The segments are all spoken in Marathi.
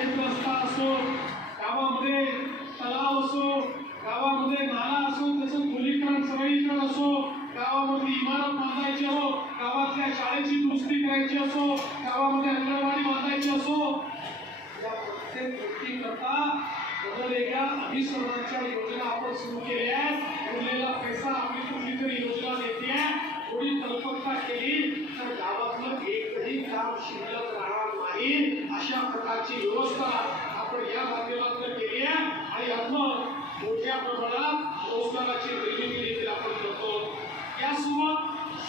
शेतरस्ता असो, गावामध्ये तलाव असो, गावामध्ये नाला असो, त्याचं खोलीकरण सरळीकरण असो, गावामध्ये इमारत बांधायची असो, गावातल्या शाळेची दुरुस्ती करायची असो, गावामध्ये अंगणवाडी बांधायची असो, या प्रत्येक गोष्टीकरता वेगवेगळ्या अभिसरणाच्या योजना आपण सुरू केल्या आहेत. उरलेला पैसा आपली कुठली तरी योजना देते, थोडी कल्पकता केली तर गावातलं एकही काम शिल्लक राहणार नाही. अशा प्रकारची व्यवस्था आपण या माध्यमातून केली आहे आणि यातनं मोठ्या प्रमाणात रोजगाराची निर्मिती देखील आपण करतो. यासोबत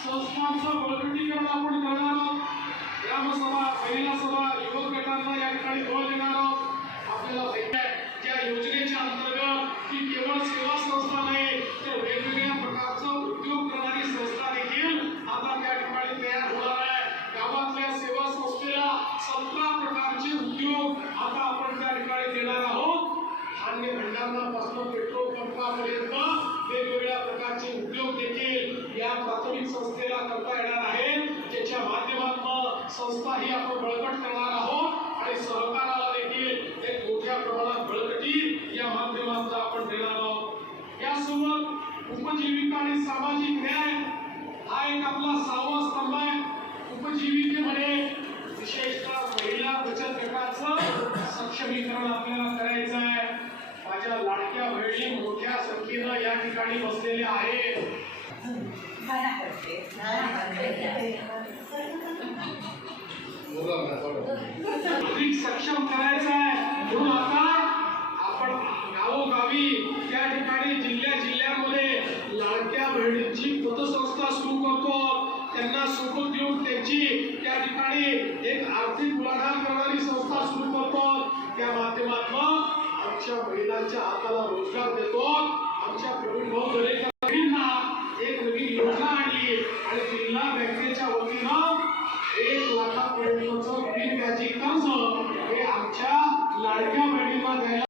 संस्थांचं बळकटीकरण आपण करणार आहोत. ग्रामसभा, महिला सभा, युवक गटांना या ठिकाणी बळ देणार आहोत. आपल्याला माहिती आहे ज्या योजनेच्या अंतर्गत ही केवळ सेवा संस्था नाही तर वेगवेगळ्या प्रकारचं उद्योग करणारी संस्था देखील आता त्या ठिकाणी तयार होणार आहे. गावातल्या सेवा संस्थेला 17 प्रकारचे उद्योग आता आपण त्या ठिकाणी देणार आहोत. धान्य भंडारापासून पेट्रोल पंपापर्यंत वेगवेगळ्या प्रकारचे उद्योग देखील या प्राथमिक संस्थेला करता येणार आहेत, ज्याच्या माध्यमातून संस्था ही आपण बळकट करणार आहोत आणि सहकाराला देखील एक मोठ्या प्रमाणात बळकटी या माध्यमातून आपण देणार आहोत. यासोबत उपजीविका आणि सामाजिक न्याय हा एक आपला 6वा स्तंभ आहे. उपजीविकेमध्ये विशेषतः महिला बचत गटाचं सक्षमीकरण आपल्याला करायचं आहे. माझ्या लाडक्या बहिणी मोठ्या संख्येनं या ठिकाणी बसलेल्या आहेत. अधिक सक्षम करायचं आहे म्हणून आता आपण गावोगावी त्या ठिकाणी जिल्ह्यामध्ये लाडक्या बहिणींची पतसंस्था सुरू करतो. त्यांना सोबत देऊन त्यांची त्या ठिकाणी एक आर्थिक उलाढाल करणारी संस्था सुरू करतो. त्या माध्यमातून आमच्या महिलांच्या हाताला रोजगार देतो. आमच्या प्रवीण भाऊ दरेकर एक नवीन योजना आणली आणि जिल्हा बँकेच्या वतीनं